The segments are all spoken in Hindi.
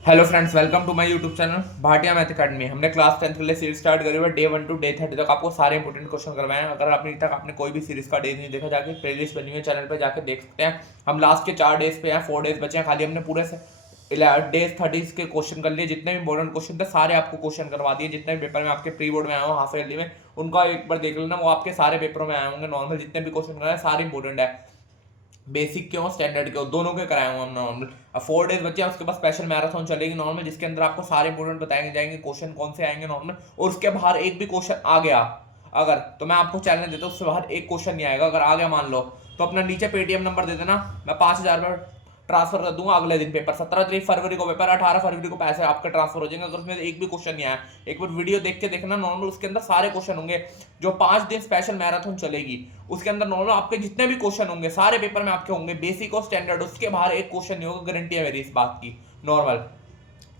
Hello friends, welcome to my YouTube channel Bhatia Math Academy. हमने क्लास 10 के लिए सीरीज स्टार्ट करी हुई है। डे 1 टू डे 30 तक आपको सारे इंपॉर्टेंट क्वेश्चन करवाए हैं। अगर अभी तक आपने कोई भी सीरीज का डे नहीं देखा, जाके प्लेलिस्ट बनी हुई है चैनल पे, जाके देख सकते हैं। हम लास्ट के 4 डेज पे हैं, 4 डेज बचे हैं खाली। हमने पूरे से डेज 30 के क्वेश्चन कर लिए। जितने भी इंपॉर्टेंट क्वेश्चन थे सारे आपको क्वेश्चन करवा दिए। जितने भी पेपर में आपके प्री बोर्ड में आए हो, हाफ ईयरली में, उनका एक बार देख लेना। वो आपके सारे पेपरों में आए होंगे। नॉर्मल जितने भी क्वेश्चन कराए सारे इंपॉर्टेंट है। बेसिक क्यों स्टैंडर्ड क्यों दोनों के कराए हुए हम नॉर्मल। अब 4 डेज बचे हैं, उसके बाद स्पेशल मैराथन चलेगी नॉर्मल, जिसके अंदर आपको सारे इंपोर्टेंट बताएंगे जाएंगे क्वेश्चन कौन से आएंगे नॉर्मल। और उसके बाहर एक भी क्वेश्चन आ गया अगर, तो मैं आपको चैलेंज देता हूँ, उससे बाहर एक क्वेश्चन नहीं आएगा। अगर आ गया मान लो, तो अपना नीचे पेटीएम नंबर दे देना, मैं 5,000 में ट्रांसफर कर दूंगा। अगले दिन पेपर 17 फरवरी को पेपर, 18 फरवरी को पैसे आपके ट्रांसफर हो जाएंगे। अगर उसमें एक भी क्वेश्चन नहीं आया, एक बार वीडियो देख के देखना नॉर्मल, उसके अंदर सारे क्वेश्चन होंगे। जो 5 दिन स्पेशल मैराथन चलेगी उसके अंदर नॉर्मल आपके जितने भी क्वेश्चन होंगे सारे पेपर में आपके होंगे, बेसिक और स्टैंडर्ड। उसके बाहर एक क्वेश्चन नहीं होगा, गारंटी है मेरी इस बात की। नॉर्मल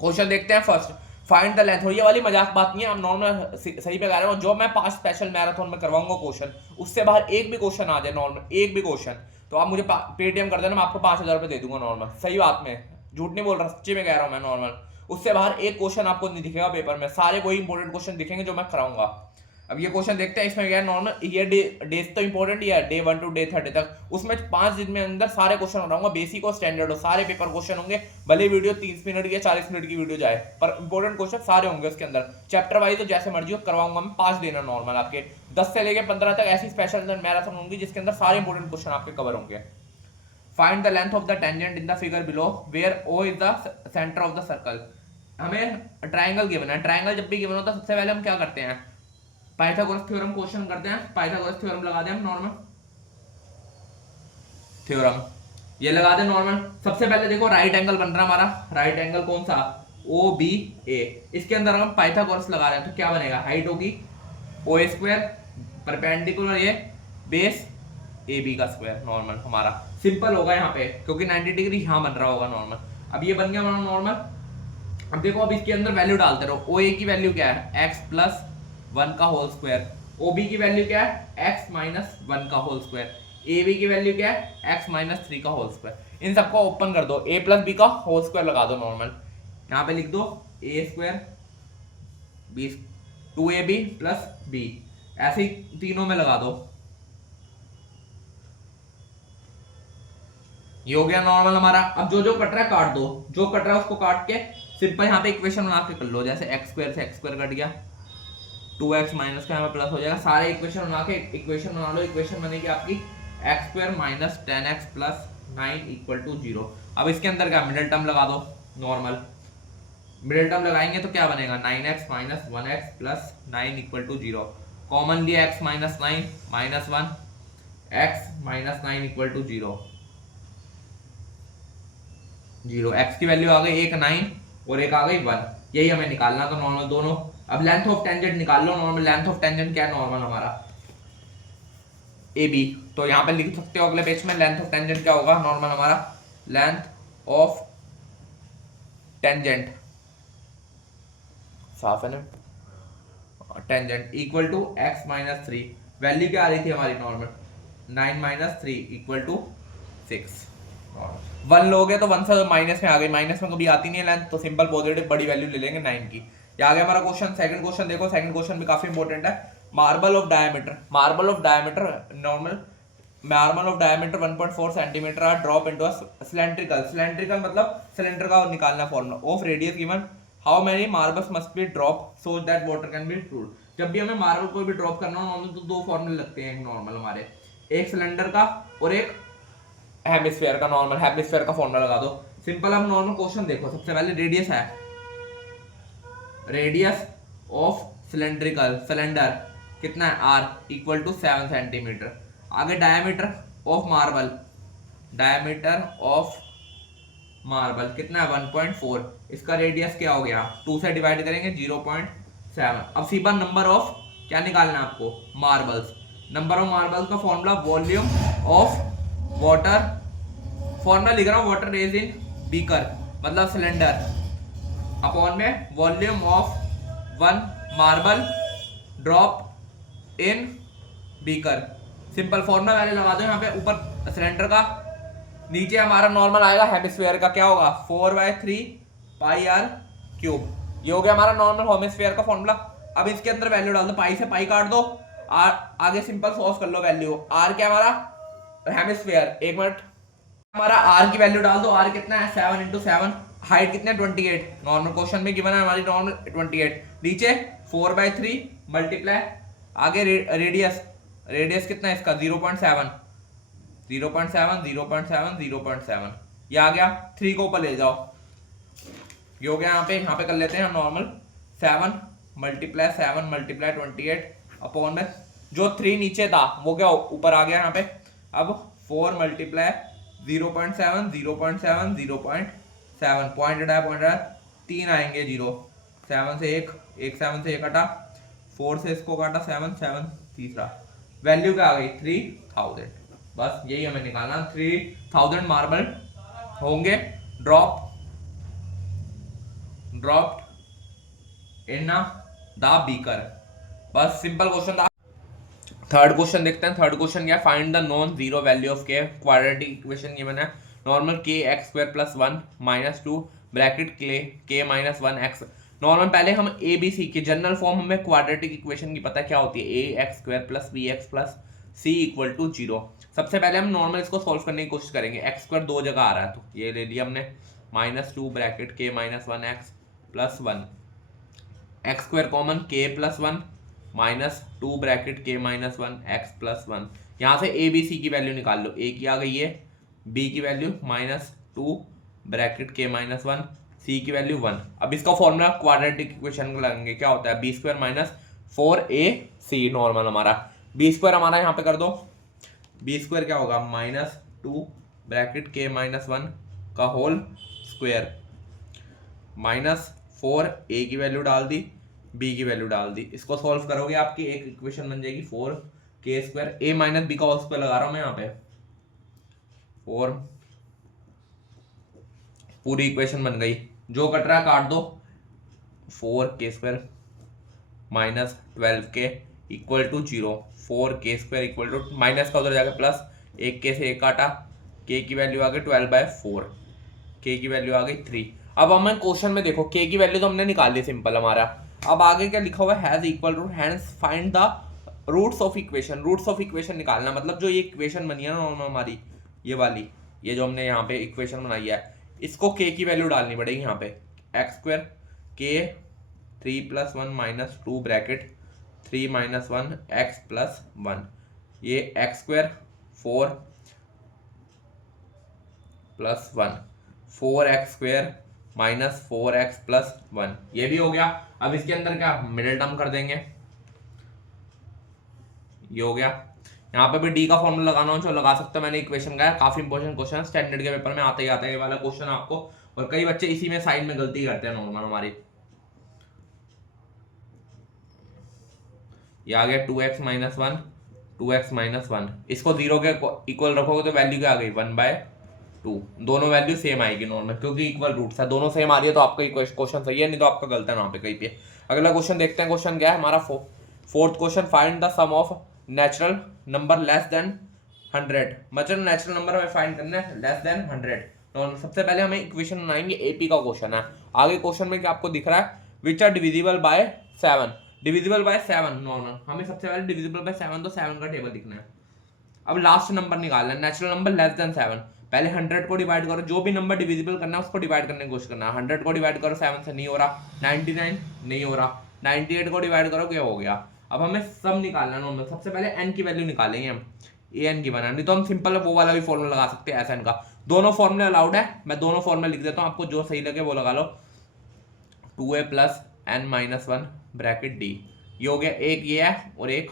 क्वेश्चन देखते हैं। First, find the length. ये वाली मजाक बात नहीं है, आप नॉर्मल सही पे कह रहे हो। जो मैं 5 स्पेशल मैराथन में करवाऊंगा क्वेश्चन, उससे बाहर एक भी क्वेश्चन आ जाए नॉर्मल, एक भी क्वेश्चन, तो आप मुझे पेटीएम कर देना, मैं आपको 5,000 रुपये दे दूंगा नॉर्मल। सही बात में झूठ नहीं बोल रहा, सच्ची में कह रहा हूँ मैं नॉर्मल। उससे बाहर एक क्वेश्चन आपको नहीं दिखेगा पेपर में, सारे वही इंपॉर्टेंट क्वेश्चन दिखेंगे जो मैं कराऊंगा। अब ये क्वेश्चन देखते हैं। इसमें क्या है नॉर्मल, ये डेज तो इंपॉर्टेंट ही है, डे 1 टू डे 30 तक। उसमें 5 दिन में अंदर सारे क्वेश्चन कराऊंगा, बेसिक और स्टैंडर्ड हो, सारे पेपर क्वेश्चन होंगे। भले वीडियो 30 मिनट या 40 मिनट की वीडियो जाए, पर इंपॉर्टेंट क्वेश्चन सारे होंगे उसके अंदर। चैप्टर वाइज तो जैसे मर्जी हो करवाऊंगा मैं। 5 दिन है नॉर्मल आपके, 10 से लेकर 15 तक ऐसी स्पेशल मैराथन होंगी जिसके अंदर सारे इंपॉर्टेंट क्वेश्चन आपके कवर होंगे। Find the length of the tangent in the figure below where O is the centre of the circle. हमें ट्राइंगल गिवन है। ट्राइंगल जब भी गिवन होता है, सबसे पहले हम क्या करते हैं, पाइथागोरस थ्योरम क्वेश्चन करते हैं। पाइथागोरस थ्योरम लगा दें हम, नॉर्मल थ्योरम ये लगा दें नॉर्मल। सबसे पहले देखो राइट एंगल बन रहा है हमारा। राइट एंगल कौन सा, ओ बी ए। इसके अंदर हम पाइथागोरस लगा रहे हैं, तो क्या बनेगा, हाइट होगी ओ स्क्वायर, परपेंडिकुलर ये बेस ए बी का स्क्वायर नॉर्मल हमारा। सिंपल होगा यहाँ पे, क्योंकि 90 डिग्री यहाँ बन रहा होगा नॉर्मल। अब ये बन गया हमारा नॉर्मल। अब देखो, अब इसके अंदर वैल्यू डालते रहो। ओ ए की वैल्यू क्या है, एक्स प्लस 1 का होल स्क्वायर। ओ बी की वैल्यू क्या है, एक्स माइनस 1 का होल स्क्वायर। ए बी की वैल्यू क्या है, एक्स माइनस 3 का होल स्क्वायर। इन सबको ओपन कर दो, ए प्लस बी का होल स्क्वायर लगा दो नॉर्मल। यहाँ पे लिख दो A square B, 2ab plus B, ऐसे ही तीनों में लगा दो। ये हो गया नॉर्मल हमारा। अब जो जो कट रहा है काट दो, जो कट रहा है उसको काट के सिंपल यहाँ पे इक्वेशन बना के कर लो। जैसे एक्स स्क्वायर से एक्स स्क्वायर कट गया, 2x माइनस का यहाँ पे प्लस हो जाएगा। सारे इक्वेशन बना के इक्वेशन बना लो। इक्वेशन बनेगी आपकी x square minus 10x plus 9 equal to 0। अब इसके अंदर क्या, मिडिल टर्म लगा दो नॉर्मल। मिडिल टर्म लगाएंगे तो क्या बनेगा, 9x minus 1x plus 9 equal to 0। Common लिया x minus 9 minus 1, x minus 9 equal to 0। 0 x की वैल्यू आ गई एक 9 और एक आ गई 1। यही हमें निकालना था नॉर्मल दोनों। अब लेंथ ऑफ टेंजेंट निकाल लो नॉर्मल। लेंथ ऑफ टेंजेंट क्या है नॉर्मल हमारा, ए बी। तो यहाँ पे लिख सकते हो अगले पेज में, लेंथ ऑफ टेंजेंट क्या होगा नॉर्मल हमारा, लेंथ ऑफ टेंजेंट, साफ है ना, tangent equal to x minus 3। Value क्या आ रही थी हमारी नॉर्मल, 9 माइनस 3 इक्वल टू 6। 1 लोगे तो 1 से माइनस में आ गई, माइनस में कभी आती नहीं है लेंथ, तो सिंपल पॉजिटिव बड़ी वैल्यू ले लेंगे 9 की। ये आ गया हमारा क्वेश्चन। सेकंड क्वेश्चन देखो, सेकंड क्वेश्चन भी काफी इंपॉर्टेंट है। Marble of diameter, marble of diameter normal, marble of diameter 1.4 centimetre are drop into a cylindrical, cylindrical मतलब सिलेंडर का निकालना formula, of radius given, how many marbles must be drop so that water can be fluid. जब भी हमें मार्बल कोई भी ड्रॉप करना हो नॉर्मल, तो दो फॉर्मूले लगते हैं नॉर्मल हमारे, एक सिलेंडर का और एक हेमिस्फीयर का। नॉर्मल हेमिस्फीयर का फॉर्मूला लगा दो। सिंपल। अब नॉर्मल क्वेश्चन देखो, सबसे पहले रेडियस है, रेडियस ऑफ सिलेंड्रिकल सिलेंडर कितना है, आर इक्वल टू 7 सेंटीमीटर। आगे diameter of marble, diameter of marble कितना है 1.4। इसका रेडियस क्या हो गया, 2 से डिवाइड करेंगे 0.7। अब सीधा नंबर ऑफ क्या निकालना है आपको, मार्बल्स। नंबर ऑफ मार्बल्स का formula volume of water, formula लिख रहा हूँ, वाटर इज इन बीकर मतलब सिलेंडर, अपॉन में volume of 1 marble drop in beaker. Simple formula पहले लगा दो यहाँ पे, ऊपर सिलेंडर का, नीचे हमारा नॉर्मल आएगा हेमिस्फीयर का, क्या होगा 4/3 पाई आर क्यूब। ये हो गया हमारा नॉर्मल हेमिस्फीयर का फॉर्मूला। अब इसके अंदर वैल्यू डाल दो, पाई से पाई काट दो, आर आगे सिंपल सॉल्व कर लो वैल्यू। आर क्या हमारा हेमिस्फीयर, एक मिनट, हमारा आर की वैल्यू डाल दो। आर कितना है 7 इंटू 7, हाइट कितने 28, नॉर्मल क्वेश्चन में गिवन है हमारी नॉर्मल 28, नीचे 4/3 मल्टीप्लाई, आगे रेडियस, रेडियस कितना है इसका 0.7, 0.7 0.7 0.7, ये आ गया। 3 को ऊपर ले जाओ, ये हो गया। यहाँ पे कर लेते हैं हम नॉर्मल 7 मल्टीप्लाई 7 मल्टीप्लाई 28 अपॉन में जो 3 नीचे था वो क्या ऊपर आ गया यहाँ पे। अब 4 मल्टीप्लाई 0.7 0.7 0.7, पॉइंट हटाया 3 आएंगे 0, 7 से 1 7 से 1 हटा, 4 से इसको काटा 7 7, तीसरा वैल्यू क्या आ गई 3000। बस यही हमें निकालना, 3000 मार्बल होंगे ड्रॉप्ड इन द बीकर। बस सिंपल क्वेश्चन था। थर्ड क्वेश्चन देखते हैं। थर्ड क्वेश्चन क्या, find the non zero value of K, quadratic equation ये बना है normal K x square plus 1 minus 2 bracket K minus 1 x. Normal पहले हम ए बी सी की जनरल फॉर्म हमें क्वाड्रेटिक इक्वेशन की पता क्या होती है, A x square plus B x plus C equal to 0। सबसे पहले हम नॉर्मल इसको सॉल्व करने की कोशिश करेंगे। एक्स स्क्वायर दो जगह आ रहा है तो ये ले लिया हमने, minus 2 bracket K minus 1 x plus 1, x square common के plus 1 minus 2 bracket K minus 1 x plus 1। यहाँ से ए बी सी की वैल्यू निकाल लो, ए की आ गई है, बी की value minus 2 bracket K minus 1, सी की वैल्यू 1। अब इसका फॉर्मूला क्वाड्रेटिक इक्वेशन को लगाएंगे, क्या होता है b square minus 4ac normal हमारा, बी स्क्वायर हमारा यहाँ पे कर दो, बी स्क्वायर क्या होगा माइनस 2 ब्रैकेट के माइनस 1 का होल स्क्वायर माइनस 4a की वैल्यू डाल दी, b की वैल्यू डाल दी। इसको सॉल्व करोगे आपकी एक इक्वेशन बन जाएगी 4k square, a minus b का होल स्क्वायर लगा रहा हूं मैं यहाँ पे, 4 पूरी इक्वेशन बन गई। जो कट रहा है काट दो, 4k square minus 12k equal to 0, 4k square equal to minus का उधर जाकर प्लस, एक के से एक काटा, k की वैल्यू आ गई 12/4, k की वैल्यू आ गई 3। अब हमें क्वेश्चन में देखो k की वैल्यू तो हमने निकाल ली सिंपल हमारा। अब आगे क्या लिखा हुआ है, has equal to, hence find the roots of equation. Roots of equation निकालना मतलब जो ये इक्वेशन बनी है ना हमारी, ये वाली, ये जो हमने यहाँ पे इक्वेशन बनाई है, इसको k की वैल्यू डालनी पड़ेगी यहाँ पे, एक्स स्क्वायर के 3 plus 1 minus 2 bracket 3 minus 1 x plus 1, ये x square 4 plus 1 4x square minus 4x plus 1, ये भी हो गया। अब इसके अंदर क्या मिडिल टर्म कर देंगे, ये हो गया। यहाँ पे भी डी का फॉर्मूला लगाना हो तो लगा सकते हो, मैंने इक्वेशन का है, काफी इंपॉर्टेंट क्वेश्चन है, स्टैंडर्ड के पेपर में आता ही आता है ये वाला क्वेश्चन आपको, और कई बच्चे इसी में साइड में गलती करते हैं नॉर्मल हमारी। ये आ गया 2x माइनस 1 2x माइनस 1, इसको 0 के इक्वल रखोगे तो वैल्यू क्या आ गई 1/2, दोनों वैल्यू सेम आएगी नॉर्मल, क्योंकि इक्वल रूट्स है, दोनों सेम आ रही है तो आपका क्वेश्चन सही है, नहीं तो आपका गलत है वहाँ पे कहीं पे। अगला क्वेश्चन देखते हैं, क्वेश्चन क्या है हमारा fourth question, find the sum of natural number less than 100। मतलब नेचुरल नंबर हमें फाइंड करना है लेस देन 100। तो सबसे पहले हमें इक्वेशन बनाएंगे, एपी का क्वेश्चन है। आगे क्वेश्चन में क्या आपको दिख रहा है, which are divisible by 7, divisible by 7 normal, हमें सबसे पहले डिविजिबल बाय 7 तो 7 का टेबल लिखना है। अब लास्ट नंबर निकालना है, नेचुरल नंबर लेस देन 7, पहले 100 को डिवाइड करो, जो भी नंबर डिविजिबल करना है उसको डिवाइड करने की कोशिश करना है। 100 को डिवाइड करो 7 से, नहीं हो रहा, 99 नहीं हो रहा, 98 को डिवाइड करो, क्या हो गया। अब हमें सब निकालना है नॉर्मल, सबसे पहले n की वैल्यू निकालेंगे हम, an की बना, नहीं तो हम सिंपल वो वाला भी फॉर्मूला लगा सकते हैं SN का, दोनों फॉर्मूले अलाउड है, मैं दोनों फॉर्मूले लिख देता हूँ, आपको जो सही लगे वो लगा लो। 2a plus n minus 1 bracket d, ये हो गया, एक ये है और एक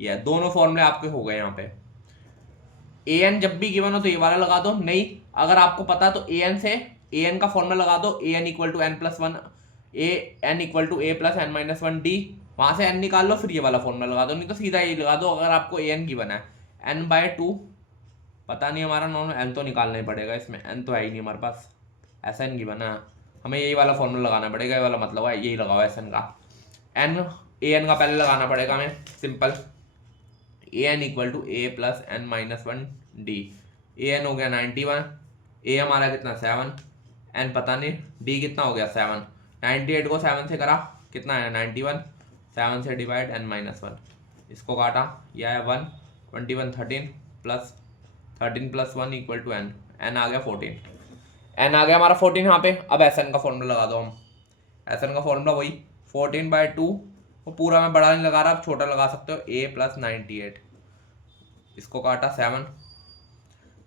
ये है, दोनों फॉर्मूले आपके हो गए। यहाँ पे an जब भी गिवन हो तो ये वाला लगा दो, नहीं अगर आपको पता तो an से an का फॉर्मूला लगा दो, an equal to n plus 1, an equal to a plus n minus 1 d, वहां से n निकाल लो, फिर ये वाला फॉर्मूला लगा दो, नहीं तो सीधा ये लगा दो। अगर आपको an गिवन है n/2, पता नहीं हमारा नॉर्मल n तो निकालना ही पड़ेगा, इसमें n तो है ही नहीं हमारे पास, ऐसा n गिवन है, हमें यही वाला फॉर्मूला लगाना पड़ेगा, ये वाला मतलब है यही लगाओ SN का, an का पहले लगाना पड़ेगा हमें simple, an equal to a plus n minus 1 d, an हो गया 91, a हमारा कितना 7, एन पता नहीं, डी कितना हो गया 7, 98 को 7 से करा कितना है 91, 7 से डिवाइड n-1, इसको काटा यह है 1, 21 13 plus 13 plus 1 equal to n, n आ गया 14, n आ गया हमारा 14 यहाँ पे। अब Sn का फॉर्मूला लगा दो हम, Sn का फॉर्मूला वही 14/2, वो पूरा मैं बड़ा नहीं लगा रहा, आप छोटा लगा सकते हो, a प्लस 98, इसको काटा 7,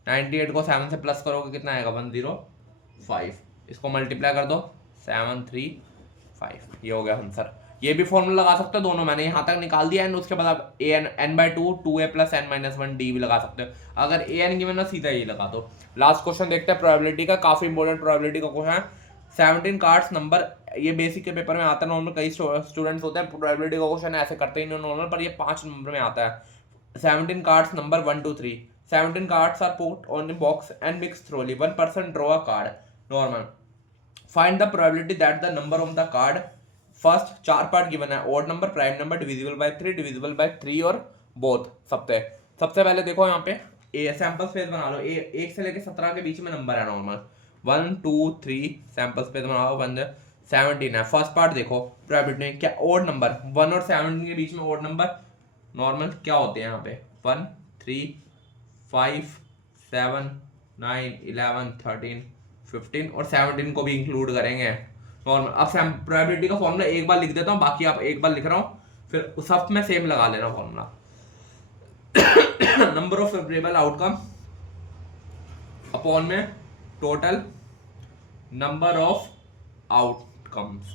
98 को 7 से प्लस करोगे कितना आएगा 105, इसको मल्टीप्लाई कर दो 735, ये हो गया आंसर। ये भी फॉर्मूला लगा सकते हो दोनों, मैंने यहाँ तक निकाल दिया एंड उसके बाद आप n/2 2a plus n-1 d भी लगा सकते हो। अगर an की मैंने सीधा ये लगा दो। लास्ट क्वेश्चन देखते हैं प्रोबेबिलिटी का, काफी इंपॉर्टेंट प्रोबेबिलिटी का क्वेश्चन है। 17 कार्ड्स नंबर, ये बेसिक के पेपर में आता है नॉर्मल, कई स्टूडेंट्स होते हैं प्रोबेबिलिटी का क्वेश्चन ऐसे करते ही नहीं नॉर्मल, पर ये 5 नंबर में आता है। 17 cards number 1 2 3, 17 cards are put on a box and mixed thoroughly. One person draw a card. Normal. Find the probability that the number of the card, first 4 part given है, odd number, prime number, divisible by 3, divisible by 3 और both। सबसे पहले देखो यहाँ पे ए सैंपल स्पेस बना लो, ए 1 से लेके 17 के बीच में नंबर है नॉर्मल, 1 2 3 सैंपल स्पेस बना लो, 17 है। फर्स्ट पार्ट देखो प्रोबेबिलिटी में क्या ओड नंबर, 1 और 17 के बीच में ओड नंबर नॉर्मल क्या होते हैं यहाँ पे 1 3 5 7 9 11 13 15 और 17 को भी इंक्लूड करेंगे नॉर्मल। अब प्रोबेबिलिटी का फॉर्मूला एक बार लिख देता हूँ, बाकी आप एक बार लिख रहा हूँ, फिर उस सब में सेम लगा लेना formula. Number of favourable outcome upon में total number of outcomes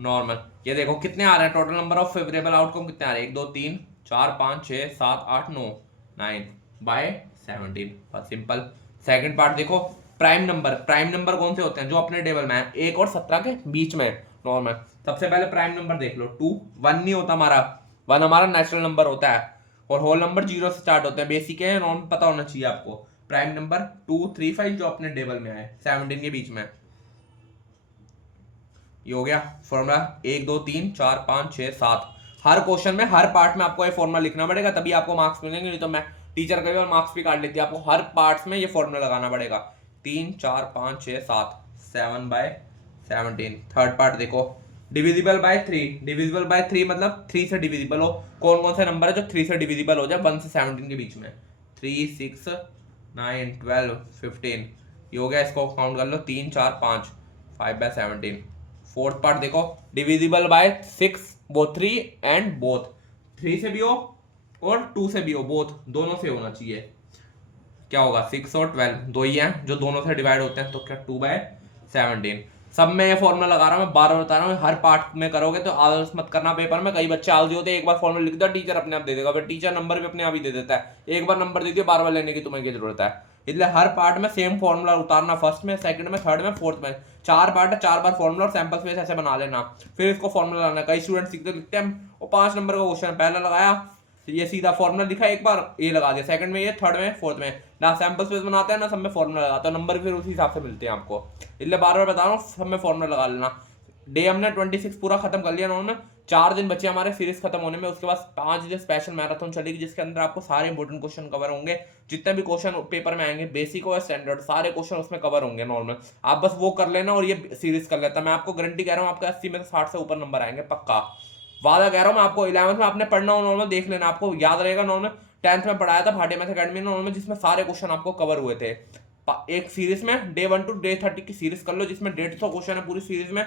normal. ये देखो कितने आ रहे हैं total number of favourable outcome कितने आ रहे हैं, 1 2 3 4 5 6 7 8 9 9 बाय 17, बस सिंपल। सेकंड पार्ट देखो प्राइम नंबर कौन से होते हैं जो अपने टेबल में है 1 और 17 के बीच में नॉर्मल। सबसे पहले प्राइम नंबर देख लो 2, 1 नहीं होता हमारा, 1 हमारा नेचुरल नंबर होता है और होल नंबर 0 से स्टार्ट होते हैं, बेसिक है नॉर्मल पता होना चाहिए आपको। प्राइम नंबर 2 3 5 जो अपने टेबल में है 17 के बीच में, ये हो गया फॉर्मूला 1 2 3 4 5 6 7। हर क्वेश्चन में हर पार्ट में आपको ये फॉर्मूला लिखना पड़ेगा, तभी आपको मार्क्स मिलेंगे, नहीं तो मैं टीचर कभी और मार्क्स भी काट लेती है। आपको हर पार्ट्स में ये फॉर्मूला लगाना पड़ेगा, 3 4 5 6 7 7/17। थर्ड पार्ट देखो डिविजिबल बाय 3 मतलब 3 से डिविजिबल हो, कौन कौन से नंबर है जो 3 से डिविजिबल हो जाए 1 से 17 के बीच में, 3 6 9 12 15, ये हो गया, इसको काउंट कर लो 3 4 5 5/17। फोर्थ पार्ट देखो divisible by 6 both 3 and both, 3 से भी हो और 2 से भी हो, बोथ दोनों से होना चाहिए। क्या होगा 6 और 12 दो ही हैं जो दोनों से डिवाइड होते हैं, तो क्या 2/17। सब में ये फॉर्मूला लगा रहा हूँ, मैं बार बार बता रहा हूँ, हर पार्ट में करोगे तो आलस मत करना पेपर में। कई बच्चे आलसी होते हैं, एक बार फॉर्मूला लिख दो टीचर अपने आप दे देगा, फिर टीचर नंबर भी अपने आप ही दे देता है, एक बार नंबर दे दिया बार बार लेने की तुम्हें क्या जरूरत है। इसलिए हर पार्ट में सेम फॉर्मूला उतारना, फर्स्ट में सेकंड में थर्ड में फोर्थ में, 4 पार्ट है 4 बार फॉर्मूला और सैंपल स्पेस ऐसे बना लेना, फिर इसको फॉर्मूला लाना। कई स्टूडेंट सीखते लिखते हैं वो 5 नंबर का क्वेश्चन पहला लगाया, ये सीधा फॉर्मूला लिखा एक बार ये लगा दिया, सेकंड में ये, थर्ड में फोर्थ में, ना सैंपल स्पेस बनाते हैं ना सब में फॉर्मूला लगाते हैं, नंबर फिर उसी हिसाब से मिलते हैं आपको। इसलिए बार बार बता रहा हूँ सब में फॉर्मूला लगा लेना। डे हमने 26 पूरा खत्म कर लिया उन्होंने, 4 दिन बचे हमारे सीरीज खत्म होने में, उसके बाद 5 दिन स्पेशल मैराथन चलेगी जिसके अंदर आपको सारे इंपॉर्टेंट क्वेश्चन कवर होंगे, जितने भी क्वेश्चन पेपर में आएंगे बेसिक और स्टैंडर्ड सारे क्वेश्चन उसमें कवर होंगे नॉर्मल। आप बस वो कर लेना और ये सीरीज कर लेता, मैं आपको गारंटी कह रहा हूँ आपके 80 में से 60 से ऊपर नंबर आएंगे पक्का, वादा कह रहा हूँ मैं आपको। 11th में आपने पढ़ना हो नॉर्मल देख लेना, आपको याद रहेगा नॉर्मल 10th में पढ़ाया था भाटिया मैथ अकेडमी नॉर्मल, जिसमें सारे क्वेश्चन आपको कवर हुए थे। एक सीरीज में डे 1 to डे 30 की सीरीज कर लो जिसमें 150 क्वेश्चन है पूरी सीरीज में,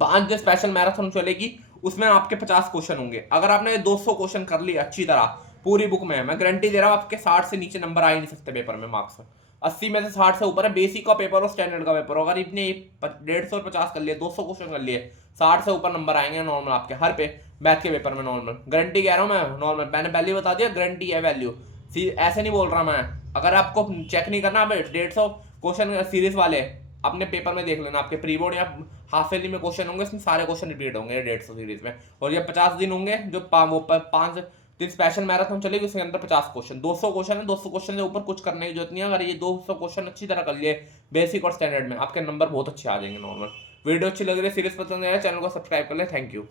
5 दिन स्पेशल मैराथन चलेगी उसमें आपके 50 क्वेश्चन होंगे। अगर आपने 200 क्वेश्चन कर लिए अच्छी तरह पूरी बुक में, मैं गारंटी दे रहा हूँ आपके 60 से नीचे नंबर आ ही नहीं सकते पेपर में, मार्क्स 80 में से 60 से ऊपर है, बेसिक का पेपर और स्टैंडर्ड का पेपर। अगर इतने 150 और 50 कर लिए, 200 क्वेश्चन कर लिए, 60 से ऊपर नंबर आएंगे नॉर्मल आपके हर पे मैथ के पेपर में नॉर्मल, गारंटी कह रहा हूँ मैं नॉर्मल, मैंने पहले बता दिया गारंटी है वैल्यू, ऐसे नहीं बोल रहा मैं। अगर आपको चेक नहीं करना, 150 क्वेश्चन सीरीज वाले अपने पेपर में देख लेना, आपके प्री बोर्ड या हाफ ईयरली में क्वेश्चन होंगे, इसमें सारे क्वेश्चन रिपीट होंगे 150 सीरीज में। और ये 50 दिन होंगे जो 5 दिन स्पेशल मैराथन चलेगी, उसके अंदर 50 क्वेश्चन, 200 क्वेश्चन है, 200 क्वेश्चन से ऊपर कुछ करने की जरूरत नहीं है। अगर ये 200 क्वेश्चन अच्छी तरह कर लिए बेसिक और स्टैंडर्ड में, आपके नंबर बहुत अच्छे आ जाएंगे नॉर्मल। वीडियो अच्छी लग रही है, सीरीज पसंद आया, चैनल को सब्सक्राइब कर ले, थैंक यू।